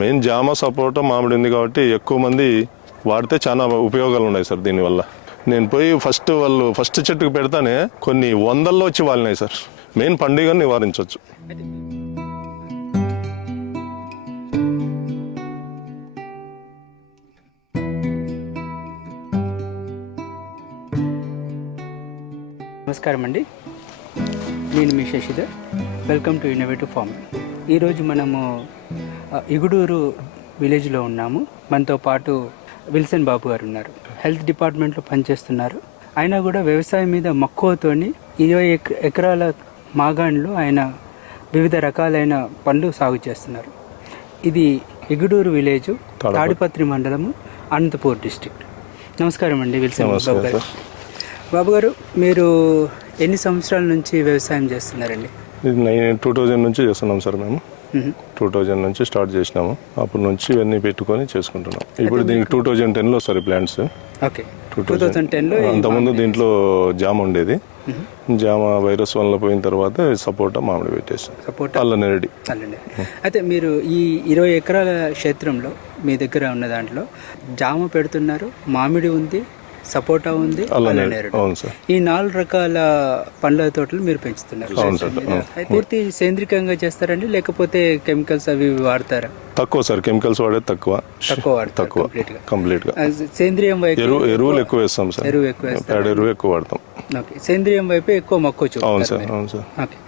Main జామ సపోటా మామిడి ఉంది కాబట్టి ఎక్కువ మంది వాడితే చాలా ఉపయోగాలు ఉన్నాయి సార్ దీనివల్ల. నేను పోయి ఫస్ట్ వాళ్ళు ఫస్ట్ చెట్టుకు పెడతానే కొన్ని వందల్లో వచ్చి వాలినాయి సార్. మెయిన్ పండుగను నివారించవచ్చు నమస్కారం అండి నేను మీ Shashidhar. Welcome to innovative farming ఈరోజు మనము ఇగుడూరు విలేజ్లో ఉన్నాము. మనతో పాటు విల్సన్ బాబు గారు ఉన్నారు. హెల్త్ డిపార్ట్మెంట్లో పనిచేస్తున్నారు. ఆయన కూడా వ్యవసాయం మీద మక్కువతోని ఇరవై ఎక- ఎకరాల మాగాణిలో ఆయన వివిధ రకాలైన పండ్లు సాగు చేస్తున్నారు. ఇది ఇగుడూరు విలేజ్ తాడిపత్రి. మండలము అనంతపూర్ డిస్ట్రిక్ట్. నమస్కారం అండి విల్సన్ బాబు గారు. బాబు గారు మీరు ఎన్ని సంవత్సరాల నుంచి వ్యవసాయం చేస్తున్నారండి? టూ థౌజండ్ నుంచి చేస్తున్నాం సార్ మ్మ్. టూ థౌజండ్ నుంచి స్టార్ట్ చేసినాము. అప్పటి నుంచి ఇవన్నీ పెట్టుకొని చేసుకుంటున్నాం. ఇప్పుడు దీనికి టూ థౌజండ్ టెన్లో వస్తారు ప్లాంట్స్. ఓకే. టూ థౌజండ్ టెన్లో అంతకుముందు దీంట్లో జామ ఉండేది. జామ వైరస్ వల్ల పోయిన తర్వాత సపోటా మామిడి పెట్టేసాం సపోర్ట్ అల్ల నెరడి అలాండి అయితే మీరు ఈ ఇరవై ఎకరాల క్షేత్రంలో మీ దగ్గర ఉన్న దాంట్లో జామ పెడుతున్నారు మామిడి ఉంది సపోటా ఉంది. అవును సార్. ఈ నాలుగు రకాల పండ్ల తోటలు మీరు పెంచుతున్నారు. పూర్తి సేంద్రికంగా చేస్తారండి లేకపోతే కెమికల్స్ అవి వాడతారా? తక్కువ సార్ కెమికల్స్ వాడేది తక్కువ. తక్కువ తక్కువ. కంప్లీట్గా సేంద్రియం వైపు ఎరువు ఎరువులు ఎక్కువ వేస్తాం సార్. ఎరువు ఎక్కువ ఎరువు ఎక్కువ వాడతాం. ఓకే సేంద్రియం వైపే ఎక్కువ మక్కువ అవును సార్. అవును సార్. ఓకే.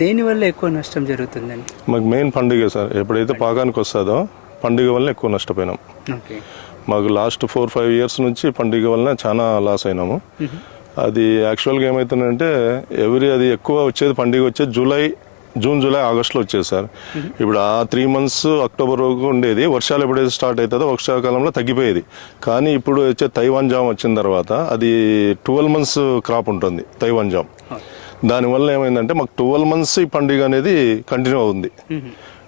దేనివల్ల ఎక్కువ నష్టం జరుగుతుందండి? మాకు మెయిన్ పండుగ సార్ ఎప్పుడైతే పాకానికి వస్తుందో పండుగ వల్ల ఎక్కువ నష్టపోయినాం. ఓకే. మాకు లాస్ట్ ఫోర్ ఫైవ్ ఇయర్స్ నుంచి పండుగ వలన చాలా లాస్ అయినాము. అది యాక్చువల్గా ఏమవుతుందంటే ఎవ్రీ అది ఎక్కువ వచ్చేది పండుగ వచ్చేది జూలై జూన్ జూలై ఆగస్టులో వచ్చేది సార్. ఇప్పుడు ఆ త్రీ మంత్స్ అక్టోబర్ వరకు ఉండేది. వర్షాలు ఎప్పుడైతే స్టార్ట్ అవుతుందో వర్షాకాలంలో తగ్గిపోయేది. కానీ ఇప్పుడు వచ్చే తైవాన్ జామ్ వచ్చిన తర్వాత అది ట్వెల్వ్ మంత్స్ క్రాప్ ఉంటుంది తైవాన్ జామ్. దానివల్ల ఏమైందంటే మాకు ట్వెల్వ్ మంత్స్ ఈ పండుగ అనేది కంటిన్యూ అవుతుంది.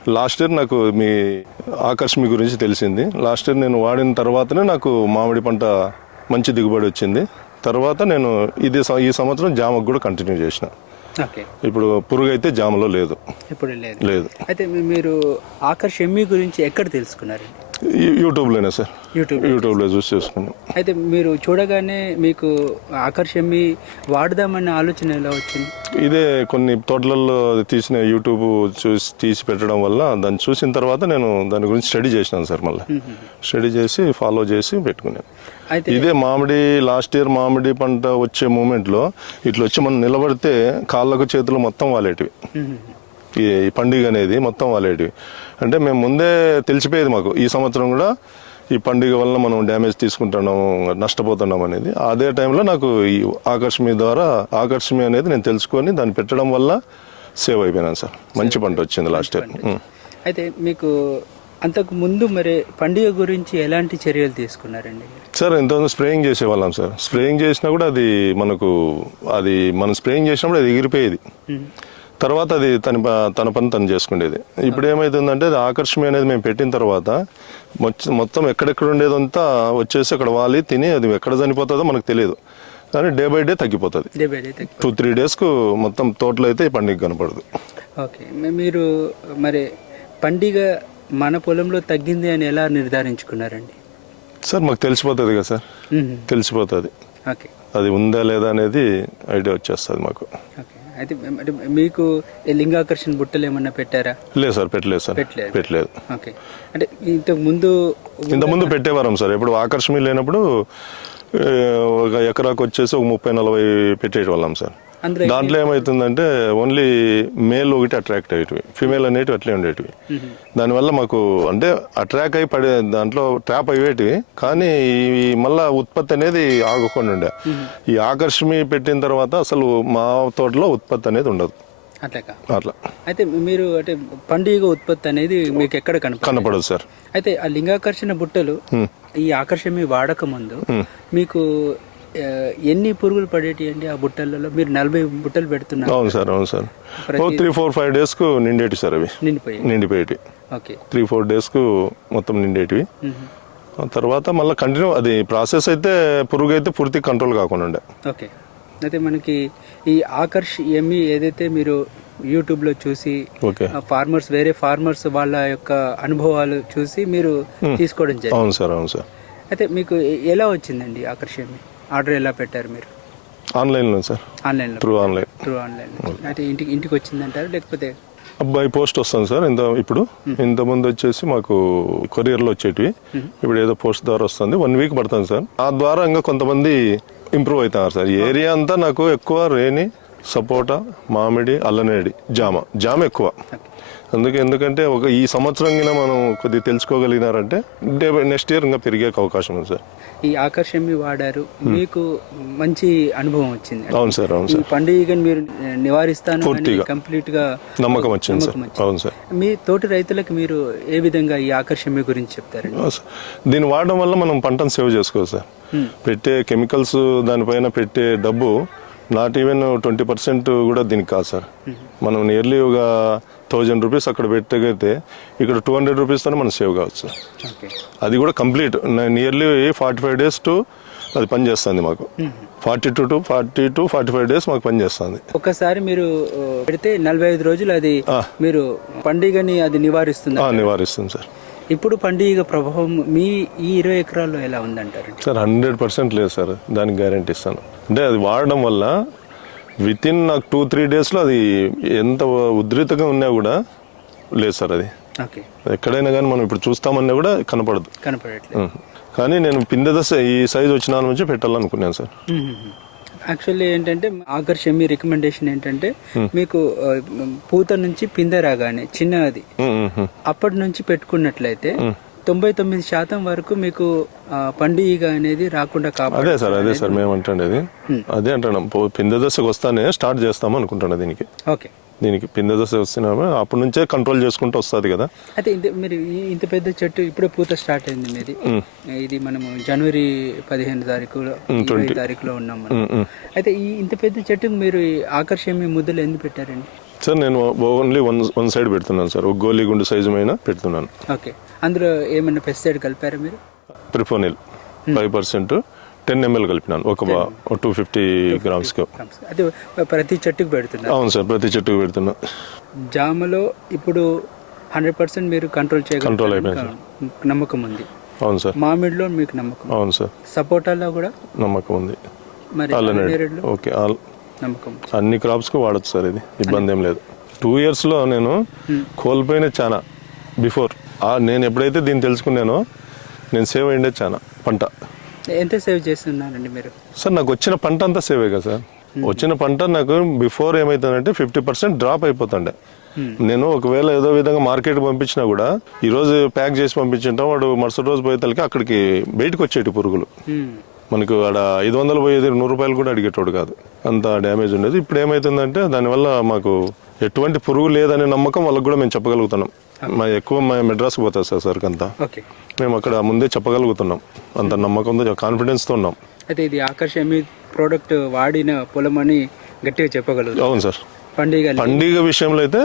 లాస్ట్ ఇయర్ నాకు మీ ఆకర్షమి గురించి తెలిసింది. లాస్ట్ ఇయర్ నేను వాడిన తర్వాతనే నాకు మామిడి పంట మంచి దిగుబడి వచ్చింది. తర్వాత నేను ఇది ఈ సంవత్సరం జామకు కూడా కంటిన్యూ చేసిన. ఇప్పుడు పురుగు అయితే జామలో లేదు. ఇప్పుడు లేదు. లేదు. అయితే మీరు ఆకర్ష్ ఎమ్మి గురించి ఎక్కడ తెలుసుకున్నారండి యూ- యూట్యూబ్లోనే సార్. యూట్యూబ్. యూట్యూబ్లో చూసి చేసుకున్నాం. అయితే మీరు చూడగానే మీకు ఆకర్ష్ ఎమ్మి వాడదామన్న ఆలోచన ఎలా వచ్చింది? ఇదే కొన్ని తోటలలో తీసిన యూట్యూబ్ చూసి తీసి పెట్టడం వల్ల దాన్ని చూసిన తర్వాత నేను దాని గురించి స్టడీ చేసినాను సార్ మళ్ళీ. స్టడీ చేసి ఫాలో చేసి పెట్టుకున్నాను. అయితే ఇదే మామిడి లాస్ట్ ఇయర్ మామిడి పంట వచ్చే మూమెంట్లో ఇట్లా వచ్చి మనం నిలబడితే కాళ్ళకు చేతులు మొత్తం వాలేటివి. ఈ పండుగ అనేది మొత్తం వాలేటివి అంటే మేము ముందే తెలిసిపోయేది మాకు. ఈ సంవత్సరం కూడా ఈ పండుగ వల్ల మనం డ్యామేజ్ తీసుకుంటున్నాము నష్టపోతున్నాం అనేది. అదే టైంలో నాకు ఈ ఆకర్షమి ద్వారా ఆకర్షమి అనేది నేను తెలుసుకొని దాన్ని పెట్టడం వల్ల సేవ్ అయిపోయినాను సార్. మంచి పంట వచ్చింది లాస్ట్ ఇయర్. అయితే మీకు అంతకు ముందు మరి పండుగ గురించి ఎలాంటి చర్యలు తీసుకున్నారండి? సార్ ఇంతకుముందు స్ప్రేయింగ్ చేసేవాళ్ళం సార్. స్ప్రేయింగ్ చేసినా కూడా అది మనకు అది మనం స్ప్రేయింగ్ చేసినప్పుడు అది ఎగిరిపోయేది. తర్వాత అది తన తన పని తను చేసుకునేది ఇప్పుడు ఏమైతుందంటే అది ఆకర్షణ అనేది మేము పెట్టిన తర్వాత మొత్తం ఎక్కడెక్కడ ఉండేదంతా వచ్చేసి అక్కడ వాలి తిని అది ఎక్కడ చనిపోతుందో మనకు తెలియదు. కానీ డే బై డే తగ్గిపోతుంది. టూ త్రీ డేస్కు మొత్తం తోటలో అయితే ఈ పండుగ కనపడదు. ఓకే. మీరు మరి పండుగ మన పొలంలో తగ్గింది అని ఎలా నిర్ధారించుకున్నారండి? సార్ మాకు తెలిసిపోతుంది కదా సార్. తెలిసిపోతుంది. అది ఉందా లేదా అనేది ఐడియా వచ్చేస్తుంది మాకు. ఓకే. అయితే మీకు లింగాకర్షణ బుట్టలు ఏమన్నా పెట్టారా? లేదు సార్ పెట్టలేదు సార్. పెట్టలేదు. పెట్టలేదు. ఓకే. అంటే ఇంతకు ముందు ఇంతకుముందు పెట్టేవారం సార్. ఎప్పుడు ఆకర్షణ లేనప్పుడు ఒక ఎకరాకు వచ్చేసి ఒక ముప్పై నలభై పెట్టేవాళ్ళం సార్. అందులో దాంట్లో ఏమవుతుందంటే ఓన్లీ మేల్ ఒకటి అట్రాక్ట్ అయ్యేటివి. ఫిమేల్ అనేటివి అట్లే ఉండేటివి. దానివల్ల మాకు అంటే అట్రాక్ట్ అయి పడే దాంట్లో ట్రాప్ అయ్యేటివి. కానీ ఈ మళ్ళా ఉత్పత్తి అనేది ఆగకుండా ఉండే. ఈ ఆకర్షమి పెట్టిన తర్వాత అసలు మా తోటలో ఉత్పత్తి అనేది ఉండదు. అట్లాగా అట్లా. అయితే మీరు అంటే పండుగ ఉత్పత్తి అనేది మీకు ఎక్కడ కనపడదు సార్. అయితే ఆ లింగాకర్షణ బుట్టలు ఈ ఆకర్షణ వాడక ముందు మీకు ఎన్ని పురుగులు పడేటి అండి ఆ బుట్టలలో? మీరు నలభై బుట్టలు పెడుతున్నారు. అవును సార్ అవును సార్. ఓ త్రీ ఫోర్ ఫైవ్ డేస్కు నిండేటి సార్ అవి. నిండిపోయి నిండిపోయేటివి ఓకే. త్రీ ఫోర్ డేస్కు మొత్తం నిండేటివి. తర్వాత మళ్ళీ కంటిన్యూ అది ప్రాసెస్ అయితే పురుగు అయితే పూర్తి కంట్రోల్ కాకుండా ఓకే. అయితే మనకి ఈ ఆకర్ష్ ఎమ్మి ఏదైతే మీరు యూట్యూబ్లో చూసి ఓకే. ఫార్మర్స్ వేరే ఫార్మర్స్ వాళ్ళ యొక్క అనుభవాలు చూసి మీరు తీసుకోవడం జరిగింది. అవును సార్ అవును సార్. అయితే మీకు ఎలా వచ్చిందండి ఆకర్షణ ఆర్డర్ ఎలా పెట్టారు మీరు? ఆన్లైన్లో సార్. ఆన్లైన్లో త్రూ ఆన్లైన్. Through online. అయితే ఇంటికి ఇంటికి వచ్చిందంటారా? లేకపోతే అబ్బాయి పోస్ట్ వస్తుంది సార్ ఇంత ఇప్పుడు. ఇంతకుముందు వచ్చేసి మాకు కొరియర్లో వచ్చేటివి. ఇప్పుడు ఏదో పోస్ట్ ద్వారా వస్తుంది. వన్ వీక్ పడుతుంది సార్. ఆ ద్వారా ఇంకా కొంతమంది ఇంప్రూవ్ అవుతున్నారు సార్. ఏరియా అంతా నాకు ఎక్కువ రేణి సపోటా మామిడి అల్లనేడి జామ. జామ ఎక్కువ. అందుకే ఎందుకంటే ఒక ఈ సంవత్సరం కింద మనం కొద్దిగా తెలుసుకోగలిగినారంటే నెక్స్ట్ ఇయర్ ఇంకా పెరిగే అవకాశం ఉంది సార్. ఈ ఆకర్షణ వాడారు. మీకు మంచి అనుభవం వచ్చింది. అవును సార్ అవును సార్. పండుగను మీరు నివారిస్తాను పూర్తిగా. కంప్లీట్గా నమ్మకం వచ్చింది సార్. అవును సార్. మీ తోటి రైతులకు మీరు ఏ విధంగా ఈ ఆకర్షణ గురించి చెప్తారండి దీన్ని వాడడం వల్ల మనం పంటను సేవ్ చేసుకోవచ్చు సార్. పెట్టే కెమికల్స్ దానిపైన పెట్టే డబ్బు నాట్ ఈవెన్ ట్వంటీ పర్సెంట్ కూడా దీనికి కాదు సార్. మనం నియర్లీ ఒక థౌజండ్ రూపీస్ అక్కడ పెట్టగైతే ఇక్కడ టూ హండ్రెడ్ రూపీస్తోనే మనం సేవ్ కావచ్చు అది కూడా complete nearly forty five days to అది పని చేస్తుంది మాకు. Forty two to forty to forty five days మాకు పని చేస్తుంది. ఒకసారి మీరు పెడితే నలభై ఐదు రోజులు అది. మీరు పండుగని అది నివారిస్తుంది నివారిస్తుంది సార్. ఇప్పుడు పండుగ ప్రభావం మీ ఈ ఇరవై ఎకరాల్లో ఎలా ఉందంటారు? సార్ హండ్రెడ్ పర్సెంట్ లేదు సార్. దానికి గ్యారంటీ ఇస్తాను. అంటే అది వాడడం వల్ల విత్ ఇన్ నాకు టూ త్రీ డేస్లో అది ఎంత ఉధృతంగా ఉన్నా కూడా లేదు సార్ అది. ఓకే. ఎక్కడైనా కానీ మనం ఇప్పుడు చూస్తామన్నా కూడా కనపడదు. కనపడట్లేదు. కానీ నేను పిందె దశ ఈ సైజ్ వచ్చిన నుంచి పెట్టాలనుకున్నాను సార్. యాక్చువల్లీ ఏంటంటే ఆకర్షణ మీ రికమెండేషన్ ఏంటంటే మీకు పూత నుంచి పిందె రాగానే చిన్నది. అప్పటి నుంచి పెట్టుకున్నట్లయితే తొంభై తొమ్మిది శాతం వరకు మీకు ఆ, పండుగ అనేది రాకుండా కాపాడు అదే సార్ అదే సార్ మేము అంటుండేది అదే అంటున్నాం. పిందె దశకు వస్తానే స్టార్ట్ చేస్తాము అనుకుంటున్నా దీనికి. ఓకే. దీనికి పిందె దశ వస్తున్నాము అప్పటి నుంచే కంట్రోల్ చేసుకుంటూ వస్తుంది కదా. అయితే ఇంత మీరు ఇంత పెద్ద చెట్టు ఇప్పుడే పూత స్టార్ట్ అయింది మీది. ఇది మనము జనవరి పదిహేను తారీఖులో ఇరవై తారీఖులో ఉన్నాం మనం. అయితే ఈ ఇంత పెద్ద చెట్టుకు మీరు ఆకర్షణ ముద్దలు ఎందుకు పెట్టారండి? సార్ నేను ఓన్లీ వన్ వన్ సైడ్ పెడుతున్నాను సార్. ఒక గోలీ గుండు సైజు మీద పెడుతున్నాను. ఓకే. అందులో ఏమన్నా పెస్టిసైడ్ కలిపారా మీరు? Fipronil five percent ten ML కలిపినాను. ఒక టూ ఫిఫ్టీ గ్రామ్స్కి. అది ప్రతి చెట్టుకు పెడుతున్నారు. అవును సార్ ప్రతి చెట్టుకు పెడుతున్నా. జామలో ఇప్పుడు హండ్రెడ్ పర్సెంట్ మీరు కంట్రోల్ Control చేయగలరు అయిపోయింది నమ్మకం ఉంది. అవును సార్. మామిడిలో మీకు నమ్మకం అవును సార్. సపోటాలో కూడా? నమ్మకం ఉంది. మరి ఓకే ఆల్ నమ్మకం. అన్ని క్రాప్స్కి వాడచ్చు సార్ ఇది. ఇబ్బంది ఏం లేదు. టూ ఇయర్స్లో నేను కోల్పోయిన చాలా బిఫోర్ నేను ఎప్పుడైతే దీన్ని తెలుసుకున్నానో నేను సేవ్ అయ్యిండే చాలా పంట. ఎంత సేవ్ చేస్తున్నారండి మీరు? సార్ నాకు వచ్చిన పంట అంతా సేవే కదా సార్. వచ్చిన పంట నాకు బిఫోర్ ఏమైతుందంటే ఫిఫ్టీ పర్సెంట్ డ్రాప్ అయిపోతుండే. నేను ఒకవేళ ఏదో విధంగా మార్కెట్ పంపించినా కూడా ఈ రోజు ప్యాక్ చేసి పంపించింటాం వాడు మరుసటి రోజు పోయేతలకి అక్కడికి బయటకు వచ్చేటి పురుగులు. మనకు ఆడ ఐదు వందలు పోయేది నూరు రూపాయలు కూడా అడిగేటోడు కాదు. అంత డ్యామేజ్ ఉండేది. ఇప్పుడు ఏమైతుందంటే దానివల్ల మాకు ఎటువంటి పురుగు లేదనే నమ్మకం వాళ్ళకి కూడా మేము చెప్పగలుగుతున్నాం. మా ఎక్కువ మా మెడ్రాస్కి పోతుంది సార్ సరుకు అంతా మేము అక్కడ ముందే చెప్పగలుగుతున్నాం. అంత నమ్మకంతో కాన్ఫిడెన్స్తో ఉన్నాం. అయితే ఇది ఆకర్షణ మీ ప్రోడక్ట్ వాడిన పొలం అని గట్టిగా చెప్పగలరు అవును సార్. పండుగ పండుగ విషయంలో అయితే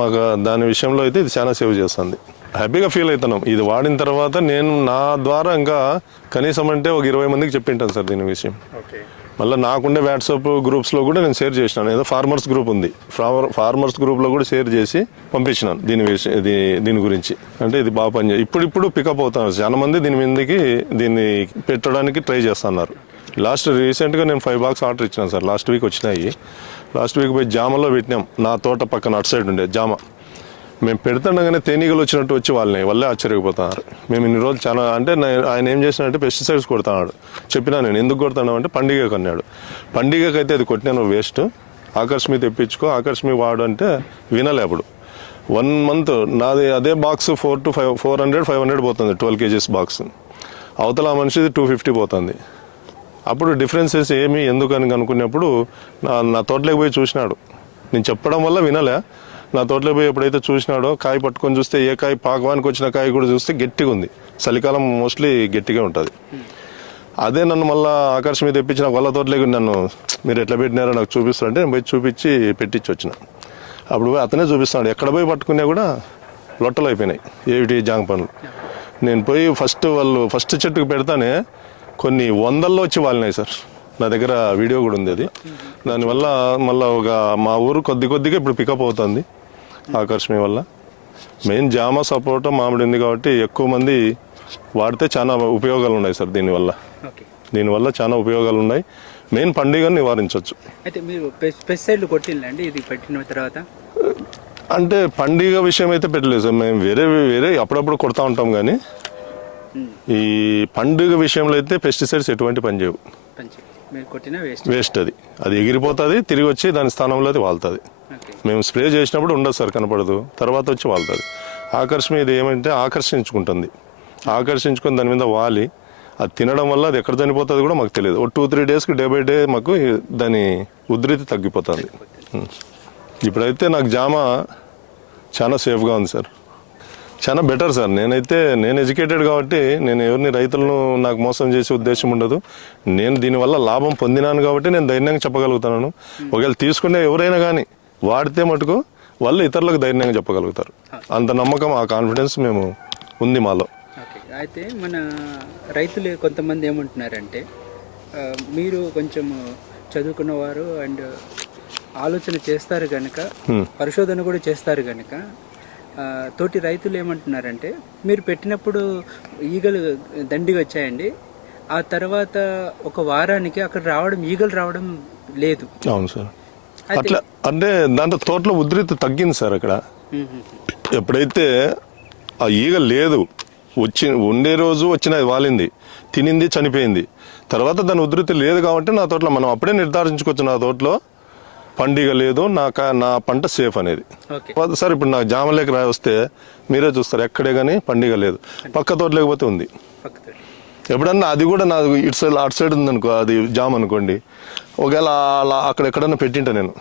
మాకు దాని విషయంలో అయితే ఇది చాలా సేవ్ చేస్తుంది. హ్యాపీగా ఫీల్ అవుతున్నాం. ఇది వాడిన తర్వాత నేను నా ద్వారా ఇంకా కనీసం అంటే ఒక ఇరవై మందికి చెప్పింటాను సార్ దీని విషయం. ఓకే. మళ్ళీ నాకుండే వాట్సాప్ గ్రూప్స్లో కూడా నేను షేర్ చేసినాను. ఏదో ఫార్మర్స్ గ్రూప్ ఉంది. ఫార్మర్ ఫార్మర్స్ గ్రూప్లో కూడా షేర్ చేసి పంపించినాను దీని విషయం ఇది దీని గురించి. అంటే ఇది బాగా పనిచేయ ఇప్పుడు ఇప్పుడు పికప్ అవుతున్నారు. చాలా మంది దీని మీదకి దీన్ని పెట్టడానికి ట్రై చేస్తున్నారు. లాస్ట్ రీసెంట్గా నేను ఫైవ్ బాక్స్ ఆర్డర్ ఇచ్చినాను సార్. లాస్ట్ వీక్ వచ్చినాయి. లాస్ట్ వీక్ పోయి జామలో పెట్టినాం. నా తోట పక్కన అటు సైడ్ ఉండే జామ. మేము పెడుతుండగానే తేనీగలు వచ్చినట్టు వచ్చి వాళ్ళని వల్లే ఆశ్చర్యపోతున్నారు మేము ఇన్ని రోజులు చాలా అంటే ఆయన ఏం చేసినంటే పెస్టిసైడ్స్ కొడుతున్నాడు. చెప్పినా నేను ఎందుకు కొడుతున్నావు? అంటే పండుగకు అన్నాడు పండుగకి అయితే అది కొట్టినాను వేస్ట్ ఆకర్షమి తెప్పించుకో ఆకర్షమి వాడు అంటే వినలే అప్పుడు. వన్ మంత్ నాది అదే box four to five four hundred five hundred పోతుంది ట్వెల్వ్ కేజీస్ బాక్స్ అవతల మనిషిది టూ ఫిఫ్టీ పోతుంది. అప్పుడు డిఫరెన్సెస్ ఏమి ఎందుకని అని కనుక్కున్నప్పుడు నా నా తోటలోకి పోయి చూసినాడు. నేను చెప్పడం వల్ల వినలే. నా తోటలో పోయి ఎప్పుడైతే చూసినాడో కాయ పట్టుకొని చూస్తే ఏ కాయ పాకవానికి వచ్చిన కాయ కూడా చూస్తే గట్టిగా ఉంది. చలికాలం మోస్ట్లీ గట్టిగా ఉంటుంది. అదే నన్ను మళ్ళీ ఆకర్షణ మీద తెప్పించిన వాళ్ళ తోటలోకి నన్ను మీరు ఎట్లా పెట్టినారో నాకు చూపిస్తారంటే నేను పోయి చూపించి పెట్టించి వచ్చిన. అప్పుడు పోయి అతనే చూపిస్తున్నాడు. ఎక్కడ పోయి పట్టుకున్నా కూడా లొట్టలు అయిపోయినాయి. ఏమిటి జాంగ పనులు? నేను పోయి ఫస్ట్ వాళ్ళు ఫస్ట్ చెట్టుకు పెడతానే కొన్ని వందల్లో వచ్చి వాలినాయి సార్. నా దగ్గర వీడియో కూడా ఉంది అది. దానివల్ల మళ్ళీ ఒక మా ఊరు కొద్ది కొద్దిగా ఇప్పుడు పికప్ అవుతుంది. ఆకర్షణ వల్ల. మెయిన్ జామ సపోటా మామిడి ఉంది కాబట్టి ఎక్కువ మంది వాడితే చాలా ఉపయోగాలు ఉన్నాయి సార్ దీనివల్ల దీనివల్ల చాలా ఉపయోగాలు ఉన్నాయి మెయిన్ పండుగను నివారించవచ్చు అయితే మీరు పెస్ పెస్టిసైడ్లు కొట్టిందండి ఇది పెట్టిన తర్వాత? అంటే పండుగ విషయం అయితే పెట్టలేదు సార్. మేము వేరే వేరే అప్పుడప్పుడు కొడతా ఉంటాం కానీ ఈ పండుగ విషయంలో అయితే పెస్టిసైడ్స్ ఎటువంటి పని చేయవు. పంచి మీరు కొట్టిన వేస్ట్ వేస్ట్ అది అది ఎగిరిపోతుంది తిరిగి వచ్చి దాని స్థానంలో అది వాళ్తుంది మేము స్ప్రే చేసినప్పుడు ఉండదు సార్ కనపడదు. తర్వాత వచ్చి వాళ్తుంది. ఆకర్షణ ఇది ఏమంటే ఆకర్షించుకుంటుంది. ఆకర్షించుకొని దాని మీద వాలి. అది తినడం వల్ల అది ఎక్కడ చనిపోతుంది కూడా మాకు తెలియదు. ఓ టూ త్రీ డేస్కి డే బై డే మాకు దాని ఉధృతి తగ్గిపోతుంది. ఇప్పుడైతే నాకు జామ చాలా సేఫ్గా ఉంది సార్. చాలా బెటర్ సార్ నేనైతే నేను ఎడ్యుకేటెడ్ కాబట్టి నేను ఎవరిని రైతులను నాకు మోసం చేసే ఉద్దేశం ఉండదు. నేను దీనివల్ల లాభం పొందినాను కాబట్టి నేను ధైర్యంగా చెప్పగలుగుతున్నాను. ఒకవేళ తీసుకునే ఎవరైనా కానీ వాడితే మటుకు వాళ్ళు ఇతరులకు ధైర్యంగా చెప్పగలుగుతారు. అంత నమ్మకం ఆ కాన్ఫిడెన్స్ మేము ఉంది మాలో. అయితే మన రైతులు కొంతమంది ఏమంటున్నారంటే మీరు కొంచెం చదువుకున్నవారు అండ్ ఆలోచన చేస్తారు కనుక పరిశోధన కూడా చేస్తారు కనుక తోటి రైతులు ఏమంటున్నారంటే మీరు పెట్టినప్పుడు ఈగలు దండిగా వచ్చాయండి. ఆ తర్వాత ఒక వారానికి అక్కడ రావడం ఈగలు రావడం లేదు. అవును సార్. అట్లా అంటే దాంట్లో తోటలో ఉధృతి తగ్గింది సార్ అక్కడ. ఎప్పుడైతే ఆ ఈగ లేదు వచ్చి ఉండే రోజు వచ్చిన వాలింది తినింది చనిపోయింది. తర్వాత దాని ఉధృతి లేదు కాబట్టి నా తోటలో మనం అప్పుడే నిర్ధారించుకోవచ్చు నా తోటలో. పండుగ లేదు నా నా పంట సేఫ్ అనేది. సార్ ఇప్పుడు నాకు జామలేక రా వస్తే మీరే చూస్తారు ఎక్కడే కానీ పండుగ లేదు. పక్క తోట లేకపోతే ఉంది. ఎప్పుడన్నా అది కూడా నా ఇటు సైడ్ అటు సైడ్ ఉందనుకో అది జామ్ అనుకోండి. ఒకవేళ అలా అక్కడ ఎక్కడన్నా పెట్టింటా నేను.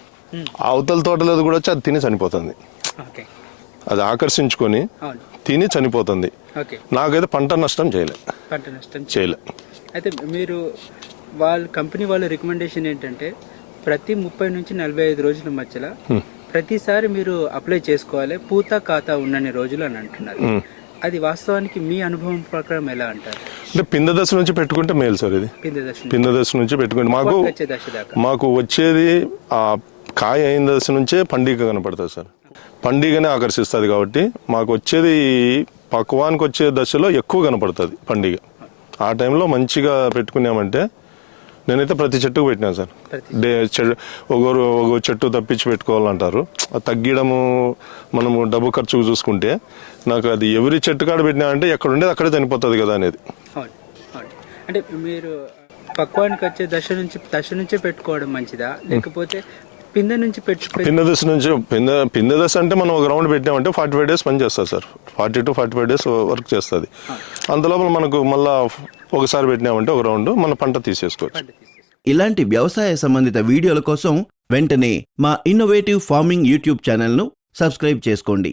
అవతల తోటలేదు కూడా వచ్చి అది తిని చనిపోతుంది. అది ఆకర్షించుకొని తిని చనిపోతుంది. నాకైతే పంట నష్టం చేయలే. పంట నష్టం చేయలే. అయితే మీరు వాళ్ళ కంపెనీ వాళ్ళ రికమెండేషన్ ఏంటంటే ప్రతి ముప్పై నుంచి నలభై ఐదు రోజుల మధ్యలో ప్రతిసారి మీరు అప్లై చేసుకోవాలి. పూత ఖాతా ఉన్నన్ని రోజులు అని అంటున్నారు. అది వాస్తవానికి మీ అనుభవం ప్రకారం ఎలా అంటారు? అంటే పింద దశ నుంచి పెట్టుకుంటే మేలు సార్ ఇది. పింద దశ నుంచి. పెట్టుకుంటే మాకు మాకు వచ్చేది ఆ కాయ అయిన దశ నుంచే పండుగ కనపడుతుంది సార్. పండుగనే ఆకర్షిస్తుంది కాబట్టి మాకు వచ్చేది పక్వానికి వచ్చే దశలో ఎక్కువ కనపడుతుంది పండుగ. ఆ టైంలో మంచిగా పెట్టుకున్నామంటే నేనైతే ప్రతి చెట్టుకు పెట్టినాను సార్. డే ఒకరు ఒక చెట్టు తప్పించి పెట్టుకోవాలంటారు. తగ్గడము మనము డబ్బు ఖర్చుకు చూసుకుంటే నాకు అది ఎవరి చెట్టు కాడ పెట్టినా అంటే ఎక్కడ ఉండేది అక్కడే చనిపోతుంది కదా అనేది. అంటే మీరు పక్వానికి వచ్చే దశ నుంచి దశ నుంచే పెట్టుకోవడం మంచిదా? లేకపోతే పిందె నుంచి పెట్టు పింద దశ నుంచి పింద పింద దశ అంటే మనం ఒక రౌండ్ పెట్టామంటే ఫార్టీ ఫైవ్ డేస్ పని చేస్తుంది sir. Forty to forty five days work చేస్తుంది. అంతలోపల మనకు మళ్ళా ఒకసారి పెట్టినామంటే ఒక రౌండ్ మన పంట తీసేసుకోవచ్చు. ఇలాంటి వ్యవసాయ సంబంధిత వీడియోల కోసం వెంటనే మా ఇన్నోవేటివ్ ఫార్మింగ్ యూట్యూబ్ ఛానల్ను సబ్స్క్రైబ్ చేసుకోండి.